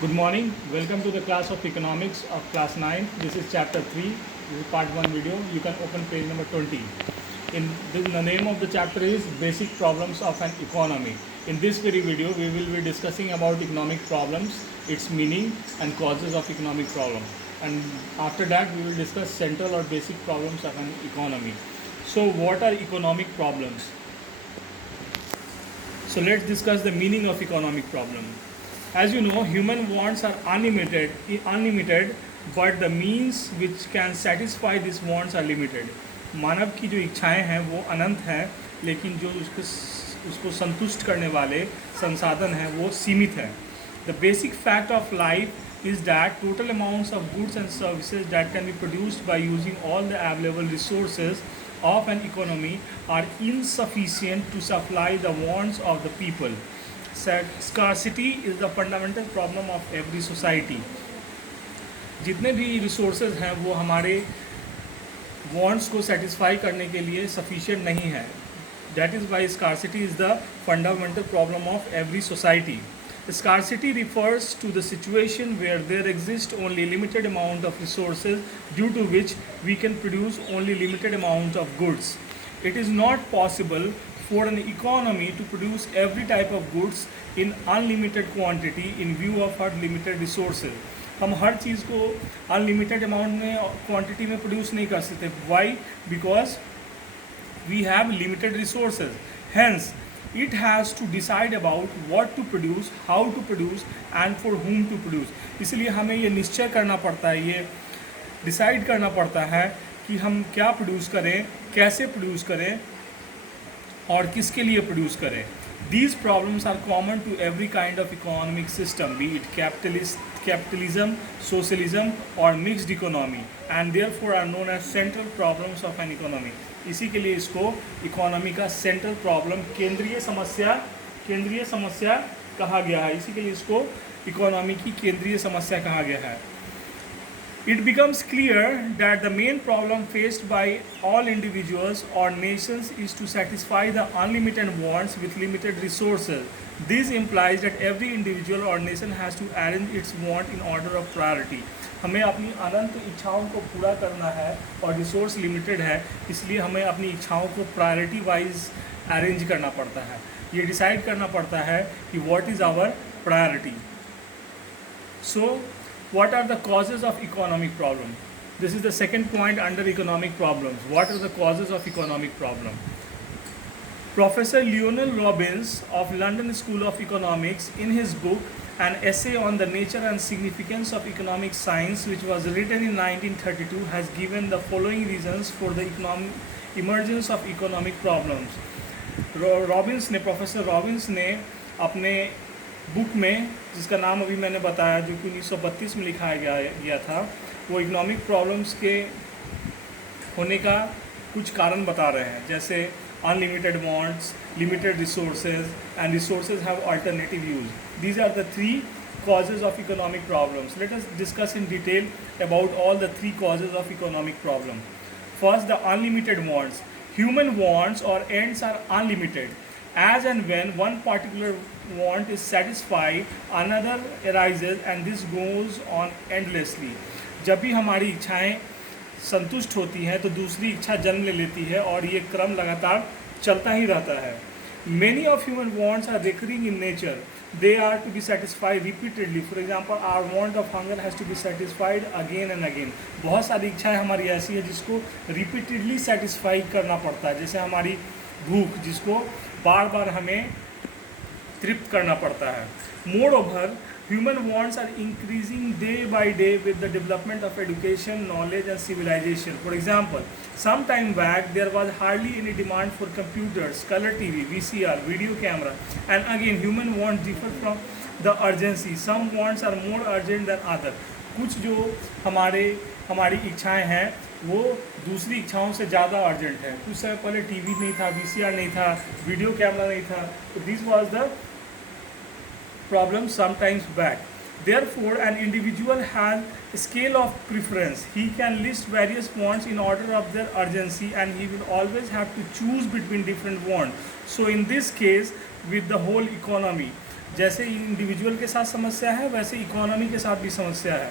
Good morning. Welcome to the class of economics of class 9. This is chapter 3. This is part 1 video. You can open page number 20. The name of the chapter is Basic Problems of an Economy. In this very video, we will be discussing about economic problems, its meaning and causes of economic problem. And after that, we will discuss central or basic problems of an economy. So what are economic problems? So let's discuss the meaning of economic problem. As you know, human wants are unlimited, but the means which can satisfy these wants are limited. मानव की जो इच्छाएं हैं वो अनंत हैं, लेकिन जो उसको संतुष्ट करने वाले संसाधन हैं वो सीमित हैं. The basic fact of life is that total amounts of goods and services that can be produced by using all the available resources of an economy are insufficient to supply the wants of the people. Scarcity is the fundamental problem of every society. जितने भी resources हैं वो हमारे wants को satisfy करने के लिए sufficient नहीं है. That is why scarcity is the fundamental problem of every society. Scarcity refers to the situation where there exists only limited amount of resources due to which we can produce only limited amount of goods. It is not possible for an economy to produce every type of goods in unlimited quantity in view of our limited resources. हम हर चीज़ को unlimited amount में quantity में produce नहीं कर सकते. Why? Because we have limited resources. Hence it has to decide about what to produce, how to produce and for whom to produce. इसलिए हमें ये निश्चय करना पड़ता है, ये डिसाइड करना पड़ता है कि हम क्या प्रोड्यूस करें, कैसे प्रोड्यूस करें और किसके लिए प्रोड्यूस करें. These problems are common to every kind of economic system, be it capitalism, socialism or mixed economy, and therefore are known as central problems of an economy. इसी के लिए इसको इकोनॉमी का सेंट्रल प्रॉब्लम, केंद्रीय समस्या कहा गया है. इसी के लिए इसको इकोनॉमी की केंद्रीय समस्या कहा गया है. It becomes clear that the main problem faced by all individuals or nations is to satisfy the unlimited wants with limited resources. This implies that every individual or nation has to arrange its want in order of priority. हमें अपनी अनंत इच्छाओं को पूरा करना है और resource limited है, इसलिए हमें अपनी इच्छाओं को प्रायोरिटी वाइज अरेंज करना पड़ता है. ये डिसाइड करना पड़ता है कि what is our priority. So what are the causes of economic problem? This is the second point under economic problems. What are the causes of economic problem? Professor Lionel Robbins of London School of Economics, in his book An Essay on the Nature and Significance of Economic Science, which was written in 1932, has given the following reasons for the emergence of economic problems. Professor Robins ने अपने book में, जिसका नाम अभी मैंने बताया, जो कि 1932 में लिखाया गया था, वो इकोनॉमिक प्रॉब्लम्स के होने का कुछ कारण बता रहे हैं, जैसे unlimited wants, limited resources and resources have alternative use. These are the 3 causes of economic problems. Let us discuss in detail about all the 3 causes of economic problem. First, the unlimited wants. Human wants or ends are unlimited. As and when one particular want is satisfied, another arises and this goes on endlessly. जब भी हमारी इच्छाएं संतुष्ट होती हैं तो दूसरी इच्छा जन्म ले लेती है और ये क्रम लगातार चलता ही रहता है. Many of human wants are recurring in nature. They are to be satisfied repeatedly. For example, our want of hunger has to be satisfied again and again. बहुत सारी इच्छाएं हमारी ऐसी है जिसको रिपीटेडली सेटिस्फाई करना पड़ता है, जैसे हमारी भूख, जिसको बार बार हमें तृप्त करना पड़ता है. Moreover, human wants are increasing day by day with the development of education, knowledge and civilization. For example, some time back there was hardly any demand for computers, color TV, VCR, video camera, and again human wants differ from the urgency. Some wants are more urgent than other. कुछ जो हमारी इच्छाएं हैं वो दूसरी इच्छाओं से ज़्यादा अर्जेंट है. कुछ समय पहले टीवी नहीं था, VCR नहीं था, वीडियो कैमरा नहीं था. तो this was the problem sometimes back. Therefore, an individual has a scale of preference. He can list various wants in order of their urgency and he will always have to choose between different wants. So in this case, with the whole economy, जैसे individual के साथ समस्या है वैसे economy के साथ भी समस्या है।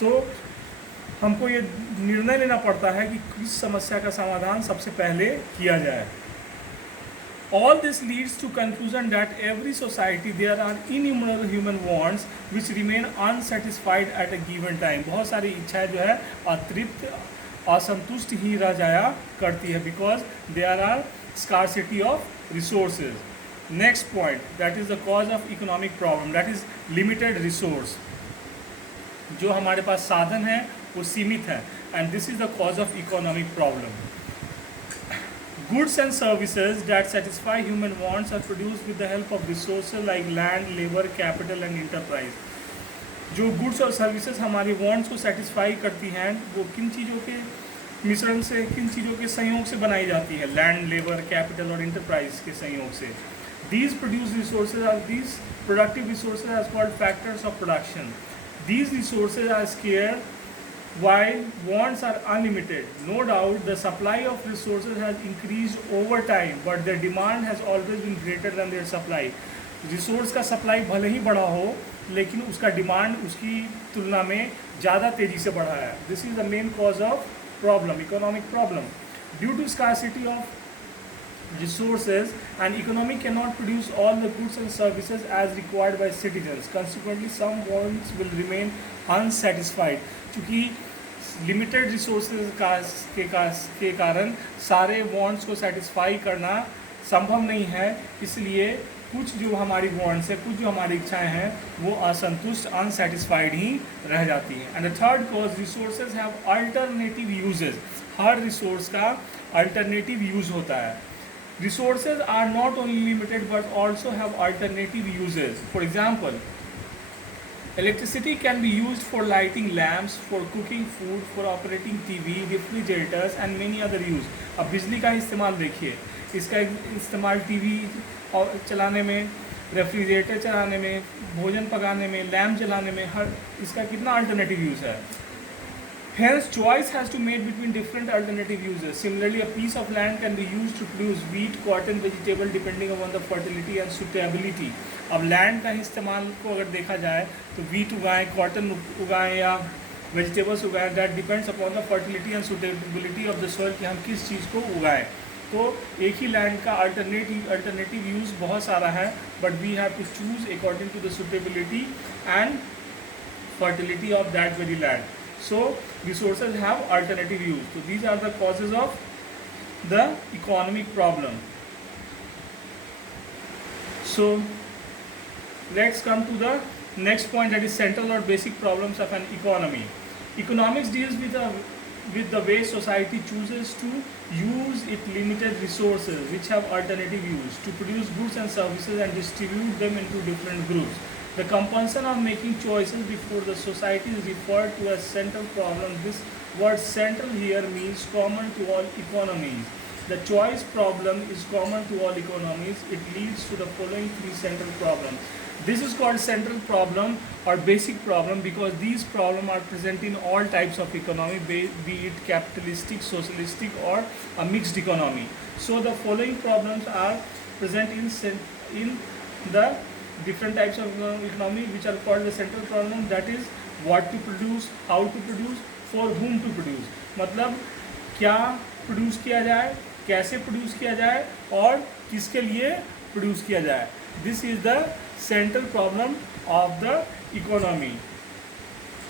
तो हमको ये निर्णय लेना पड़ता है कि किस समस्या का समाधान सबसे पहले किया जाए। All this leads to conclusion that every society there are innumerable human wants which remain unsatisfied at a given time। बहुत सारी इच्छाएं जो है अतृप्त असंतुष्ट ही रह जाया करती है because there are scarcity of resources। Next point, that is the cause of economic problem, that is limited resource। जो हमारे पास साधन है वो सीमित है and this is the cause of economic problem। Goods and services that satisfy human wants are produced with the help of resources like land, labor, capital and enterprise। जो goods और services हमारे वांट्स को satisfy करती हैं वो किन चीज़ों के मिश्रण से, किन चीज़ों के संयोग से बनाई जाती है? लैंड, लेबर, कैपिटल और इंटरप्राइज के संयोग से। These produce resources are these productive resources are called factors of production। These resources are scarce while wants are unlimited। No doubt the supply of resources has increased over time but their demand has always been greater than their supply। Resource का supply भले ही बढ़ा हो लेकिन उसका demand उसकी तुलना में ज़्यादा तेज़ी से बढ़ा है। This is the main cause of problem, economic problem. Due to scarcity of resources and economy cannot produce all the goods and services as required by citizens। Consequently some wants will remain unsatisfied। चूँकि limited resources के कारण सारे wants को satisfy करना संभव नहीं है, इसलिए कुछ जो हमारी वांट्स है, कुछ जो हमारी इच्छाएं हैं वो असंतुष्ट, अनसेटिस्फाइड ही रह जाती हैं। And the third cause, resources have alternative uses. Her resource का अल्टरनेटिव यूज होता है। Resources are not only limited but also have alternative uses। For example, electricity can be used for lighting lamps, for cooking food, for operating TV, refrigerators and many other use। अब बिजली का इस्तेमाल देखिए, इसका इस्तेमाल TV चलाने में, refrigerator चलाने में, भोजन पकाने में, लैम्प जलाने में, हर इसका कितना अल्टरनेटिव यूज़ है। Hence, choice has to be made between different alternative uses। Similarly, a piece of land can be used to produce wheat, cotton, vegetable depending upon the fertility and suitability। अब land का इस्तेमाल को अगर देखा जाए तो wheat उगाएं, cotton उगाएं या वेजिटेबल्स उगाएं, that depends upon the fertility and suitability of the soil कि हम किस चीज़ को उगाएं। तो एक ही लैंड का अल्टरनेटिव यूज़ बहुत सारा है but we have to choose according to the suitability and fertility of that very land. So resources have alternative use। So these are the causes of the economic problem। So let's come to the next point, that is central or basic problems of an economy। Economics deals with the way society chooses to use its limited resources which have alternative use to produce goods and services and distribute them into different groups। The compulsion of making choices before the society is referred to as central problem। This word central here means common to all economies। The choice problem is common to all economies। It leads to the following three central problems। This is called central problem or basic problem because these problems are present in all types of economy, be it capitalistic, socialistic or a mixed economy। So the following problems are present in the different types of economy which are called the central problem। That is what to produce, how to produce, for whom to produce। मतलब क्या produce किया जाए, कैसे produce किया जाए और किसके लिए प्रोड्यूस किया जाए। This is the central problem of the economy।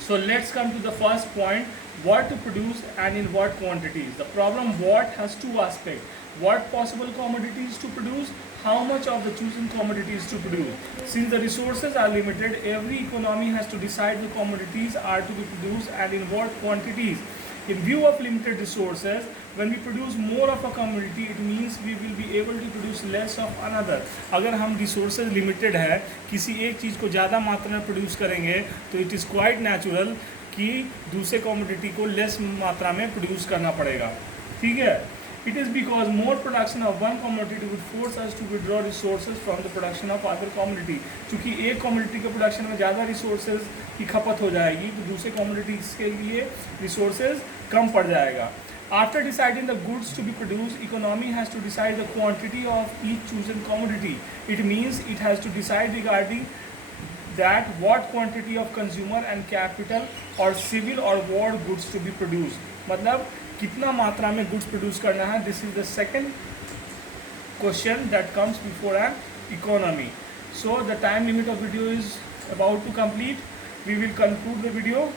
So let's come to the first point, what to produce and in what quantities। The problem what has two aspects, what possible commodities to produce, how much of the chosen commodities to produce। Since the resources are limited, every economy has to decide the commodities are to be produced and in what quantities। In view of limited resources, when we produce more of a commodity, it means we will be able to produce less of another। अगर हम resources limited है, किसी एक चीज़ को ज़्यादा मात्रा में produce करेंगे तो it is quite natural कि दूसरे commodity को less मात्रा में प्रोड्यूस करना पड़ेगा। ठीक है। It is because more production of one commodity would force us to withdraw resources from the production of other commodity। क्योंकि एक commodity के प्रोडक्शन में ज़्यादा resources की खपत हो जाएगी तो दूसरे commodities के लिए resources कम पड़ जाएगा। After deciding the goods to be produced, economy has to decide the quantity of each chosen commodity. It means it has to decide regarding that what quantity of consumer and capital or civil or war goods to be produced. मतलब कितना मात्रा में goods produce करना है. This is the second question that comes before an economy. So the time limit of video is about to complete. We will conclude the video.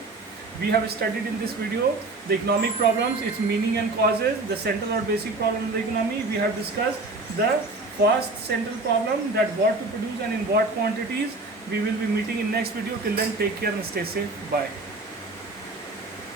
We have studied in this video the economic problems, its meaning and causes, the central or basic problem of the economy. We have discussed the first central problem, that what to produce and in what quantities. We will be meeting in next video. Till then, take care and stay safe. Bye.